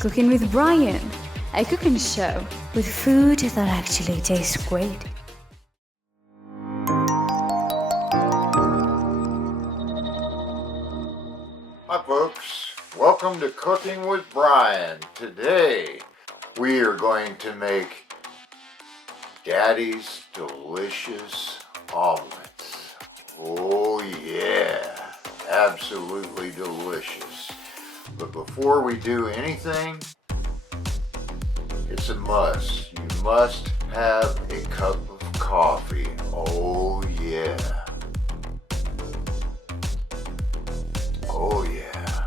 Cooking with Brian, a cooking show with food that actually tastes great. Hi folks, welcome to Cooking with Brian. Today we are going to make Daddy's delicious omelets. Oh yeah, absolutely delicious. But before we do anything, it's a must. You must have a cup of coffee. Oh yeah. Oh yeah.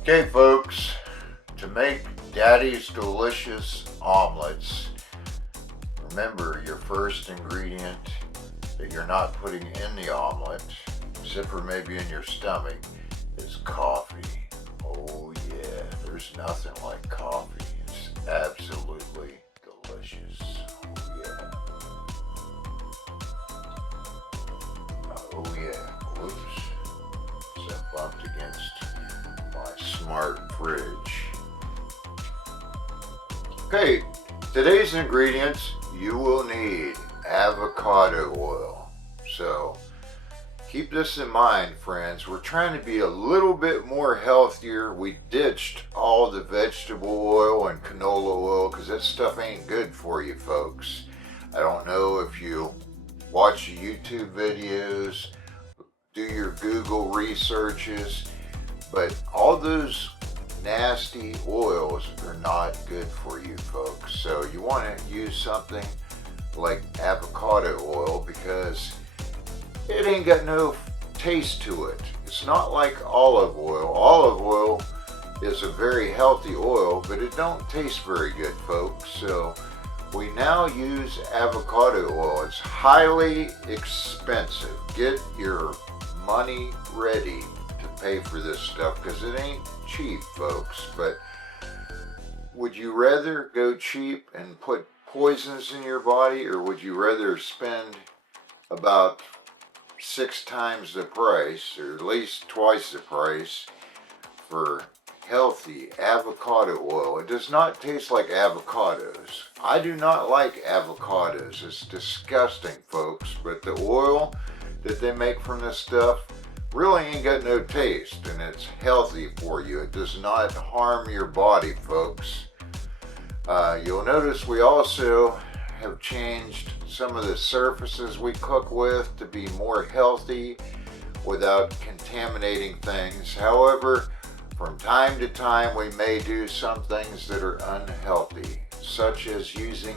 Okay folks, to make Daddy's delicious omelets, remember your first ingredient that you're not putting in the omelet, except for maybe in your stomach, is coffee. Oh yeah, there's nothing like coffee. It's absolutely delicious. Oh yeah. Oh yeah. Oops. So I bumped against my smart fridge. Okay, today's ingredients, you will need avocado oil. So keep this in mind, friends. We're trying to be a little bit more healthier. We ditched all the vegetable oil and canola oil because that stuff ain't good for you folks. I don't know if you watch YouTube videos, do your Google researches, but all those nasty oils are not good for you folks. So you want to use something like avocado oil because it ain't got no taste to it. It's not like olive oil. Olive oil is a very healthy oil, but it don't taste very good, folks. So we now use avocado oil. It's highly expensive. Get your money ready to pay for this stuff because it ain't cheap, folks. But would you rather go cheap and put poisons in your body, or would you rather spend about 6 times the price, or at least twice the price, for healthy avocado oil? It does not taste like avocados. I do not like avocados. It's disgusting, folks. But the oil that they make from this stuff really ain't got no taste, and it's healthy for you. It does not harm your body, folks. You'll notice we also have changed some of the surfaces we cook with to be more healthy without contaminating things. However, from time to time we may do some things that are unhealthy, such as using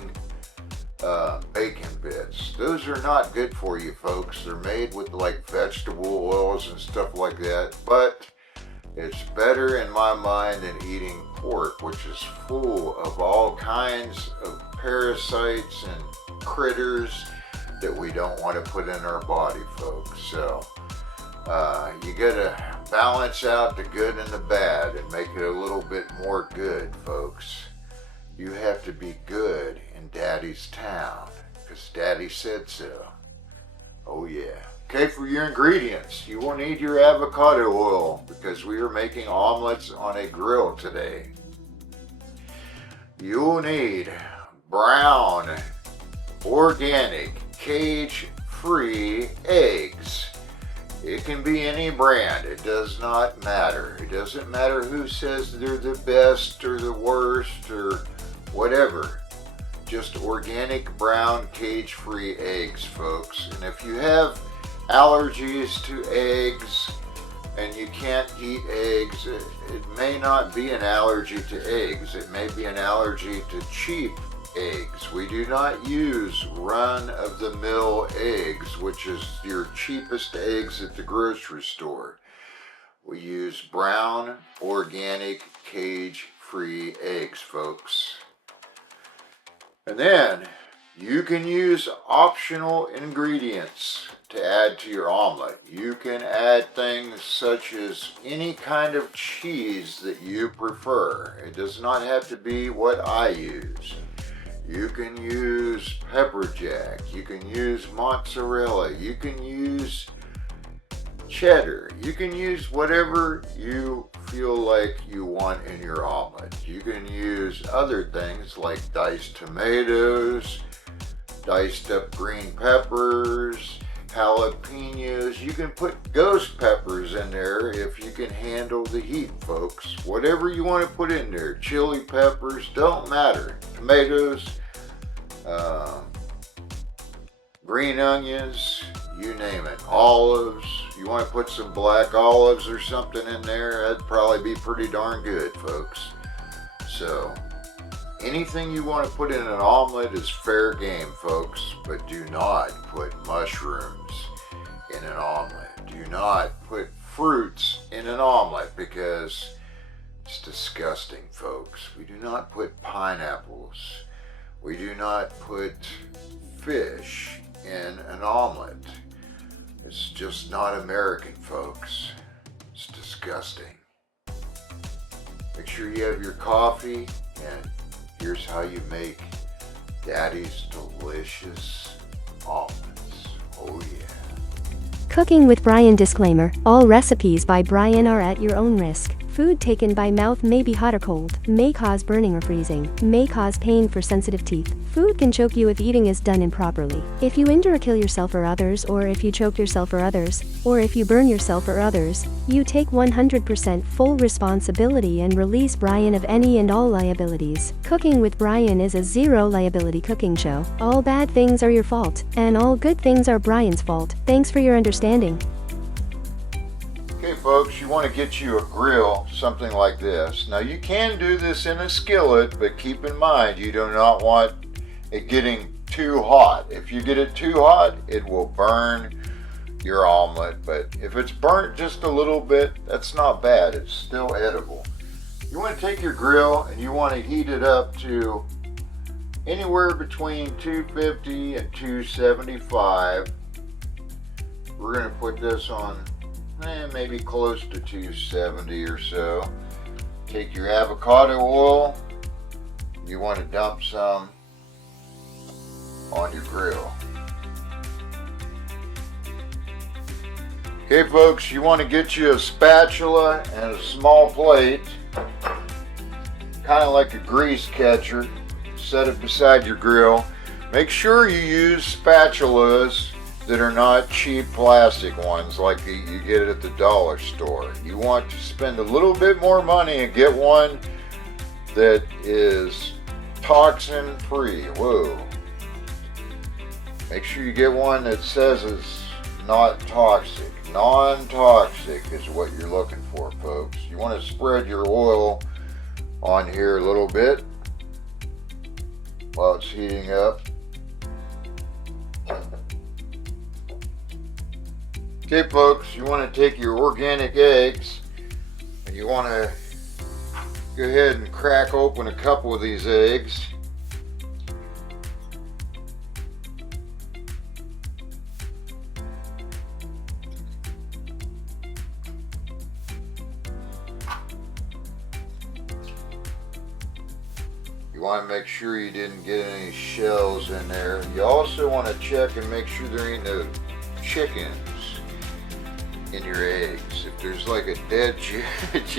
bacon bits. Those are not good for you folks. They're made with like vegetable oils and stuff like that, but it's better in my mind than eating pork, which is full of all kinds of parasites and critters that we don't want to put in our body, folks. So you gotta balance out the good and the bad and make it a little bit more good, folks. You have to be good in Daddy's town because Daddy said so. Oh yeah. Okay, for your ingredients, you will need your avocado oil because we are making omelets on a grill today. You will need brown, organic, cage-free eggs. It can be any brand. It does not matter. It doesn't matter who says they're the best or the worst or whatever. Just organic, brown, cage-free eggs, folks. And if you have allergies to eggs and you can't eat eggs, it may not be an allergy to eggs. It may be an allergy to cheap eggs. We do not use run-of-the-mill eggs, which is your cheapest eggs at the grocery store. We use brown, organic, cage-free eggs, folks. And then you can use optional ingredients to add to your omelet. You can add things such as any kind of cheese that you prefer. It does not have to be what I use. You can use pepper jack. You can use mozzarella. You can use cheddar. You can use whatever you feel like you want in your omelet. You can use other things like diced tomatoes, diced up green peppers, jalapenos. You can put ghost peppers in there if you can handle the heat, folks. Whatever you want to put in there. Chili peppers, don't matter. Tomatoes, green onions, you name it. Olives. You want to put some black olives or something in there, that'd probably be pretty darn good, folks. So, anything you want to put in an omelet is fair game, folks, but do not put mushrooms in an omelet. Do not put fruits in an omelet because it's disgusting, folks. We do not put pineapples. We do not put fish in an omelet. It's just not American, folks. It's disgusting. Make sure you have your coffee, and here's how you make Daddy's delicious omelets. Oh yeah. Cooking with Brian. Disclaimer: all recipes by Brian are at your own risk. Food taken by mouth may be hot or cold, may cause burning or freezing, may cause pain for sensitive teeth. Food can choke you if eating is done improperly. If you injure or kill yourself or others, or if you choke yourself or others, or if you burn yourself or others, you take 100% full responsibility and release Brian of any and all liabilities. Cooking with Brian is a zero liability cooking show. All bad things are your fault, and all good things are Brian's fault. Thanks for your understanding. Okay, folks, you want to get you a grill, something like this. Now, you can do this in a skillet, but keep in mind, you do not want it getting too hot. If you get it too hot, it will burn your omelet, but if it's burnt just a little bit, that's not bad. It's still edible. You want to take your grill and you want to heat it up to anywhere between 250 and 275. We're going to put this on maybe close to 270 or so. Take your avocado oil. You want to dump some on your grill. Okay, folks, you want to get you a spatula and a small plate, kind of like a grease catcher. Set it beside your grill. Make sure you use spatulas that are not cheap plastic ones like you get at the dollar store. You want to spend a little bit more money and get one that is toxin free. Whoa. Make sure you get one that says it's not toxic. Non-toxic is what you're looking for, folks. You want to spread your oil on here a little bit while it's heating up. Okay, folks, you want to take your organic eggs and you want to go ahead and crack open a couple of these eggs. You want to make sure you didn't get any shells in there. You also want to check and make sure there ain't no chickens in your eggs. If there's like a dead chicken, if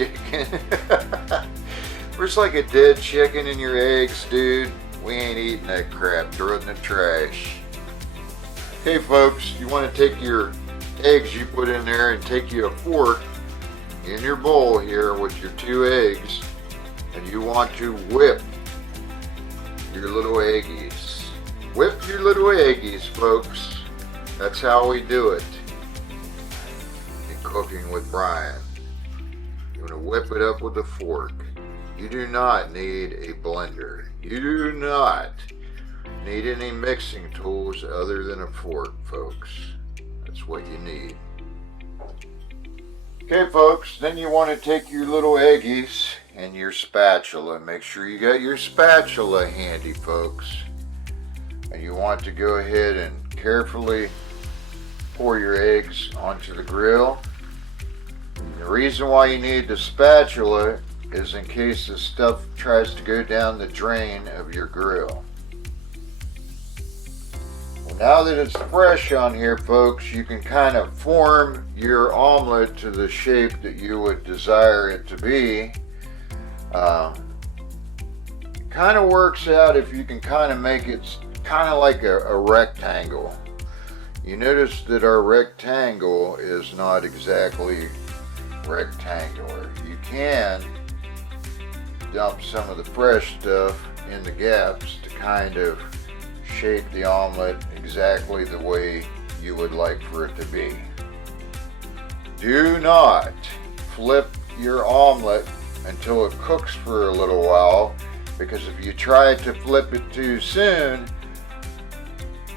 there's like a dead chicken in your eggs, dude, we ain't eating that crap. Throw it in the trash. Okay, folks, you want to take your eggs you put in there and take you a fork in your bowl here with your 2 eggs, and you want to whip your little eggies. Whip your little eggies, folks. That's how we do it. Cooking with Brian. You want to whip it up with a fork. You do not need a blender. You do not need any mixing tools other than a fork, folks. That's what you need. Okay, folks, then you want to take your little eggies and your spatula. Make sure you got your spatula handy, folks. And you want to go ahead and carefully pour your eggs onto the grill. The reason why you need the spatula is in case the stuff tries to go down the drain of your grill. Now that it's fresh on here, folks, you can kind of form your omelet to the shape that you would desire it to be. Kind of works out if you can kind of make it kind of like a rectangle. You notice that our rectangle is not exactly rectangular. You can dump some of the fresh stuff in the gaps to kind of shape the omelet exactly the way you would like for it to be. Do not flip your omelet until it cooks for a little while, because if you try to flip it too soon,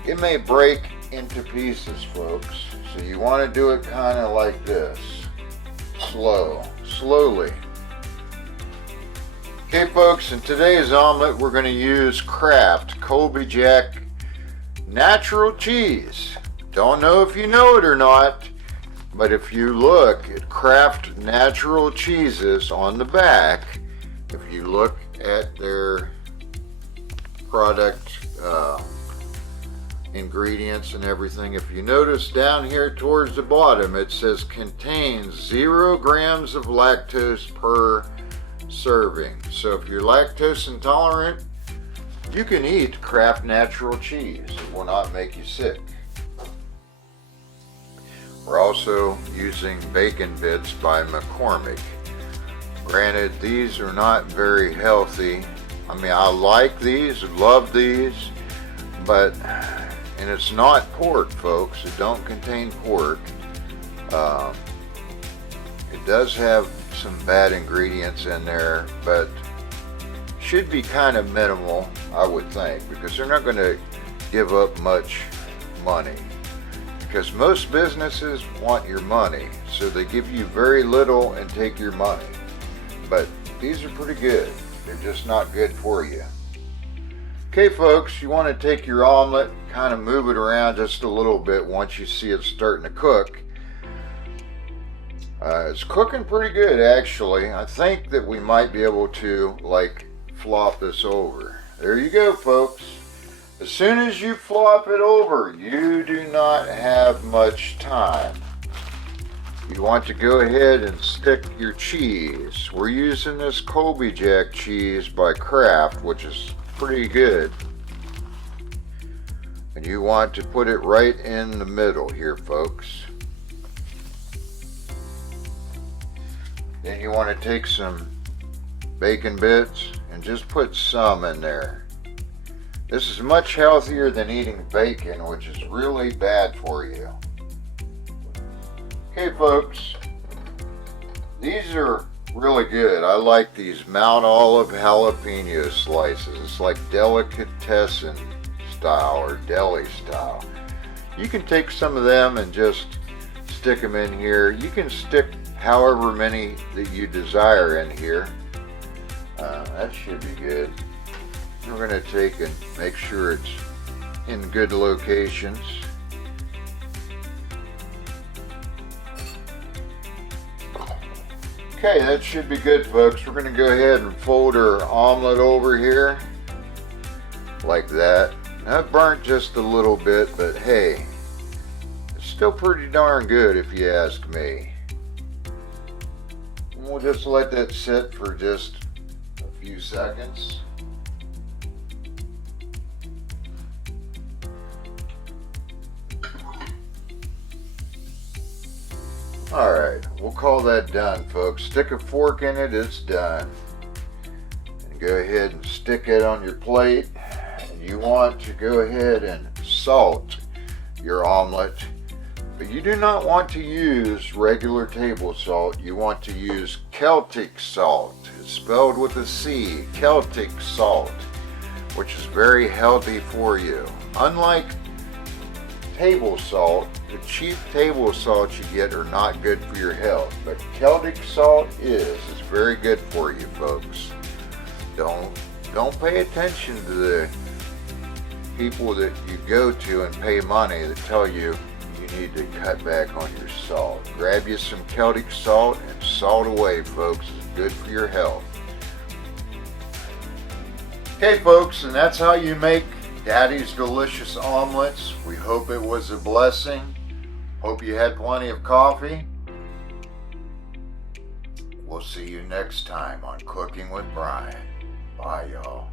it may break into pieces, folks. So you want to do it kind of like this, slowly. Okay, folks, in today's omelet we're going to use Kraft Colby Jack natural cheese. Don't know if you know it or not, but if you look at Kraft natural cheeses on the back, if you look at their product ingredients and everything, if you notice down here towards the bottom, it says contains 0 grams of lactose per serving. So if you're lactose intolerant, you can eat Kraft natural cheese. It will not make you sick. We're also using bacon bits by McCormick. Granted, these are not very healthy. I mean, I like these, love these, but, and it's not pork, folks. It don't contain pork. It does have some bad ingredients in there, but should be kind of minimal, I would think, because they're not going to give up much money. Because most businesses want your money, so they give you very little and take your money. But these are pretty good. They're just not good for you. Okay, folks, you want to take your omelet, kind of move it around just a little bit once you see it starting to cook. It's cooking pretty good, actually. I think that we might be able to, like, flop this over. There you go, folks. As soon as you flop it over, you do not have much time. You want to go ahead and stick your cheese. We're using this Colby Jack cheese by Kraft, which is pretty good. And you want to put it right in the middle here, folks. Then you want to take some bacon bits and just put some in there. This is much healthier than eating bacon, which is really bad for you. Okay, folks, these are really good. I like these Mount Olive jalapeno slices. It's like delicatessen style or deli style. You can take some of them and just stick them in here. You can stick however many that you desire in here. That should be good. We're going to take and make sure it's in good locations. Okay, that should be good, folks. We're going to go ahead and fold our omelet over here like that. That burnt just a little bit, but hey, it's still pretty darn good if you ask me. And we'll just let that sit for just a few seconds. Alright, we'll call that done, folks. Stick a fork in it, it's done. And go ahead and stick it on your plate. And you want to go ahead and salt your omelet. But you do not want to use regular table salt. You want to use Celtic salt. It's spelled with a C, Celtic salt, which is very healthy for you. Unlike table salt, the cheap table salt you get are not good for your health, but Celtic salt is. It's very good for you, folks. Don't pay attention to the people that you go to and pay money that tell you you need to cut back on your salt. Grab you some Celtic salt and salt away, folks. It's good for your health. Okay, folks, and that's how you make Daddy's delicious omelets. We hope it was a blessing. Hope you had plenty of coffee. We'll see you next time on Cooking with Brian. Bye, y'all.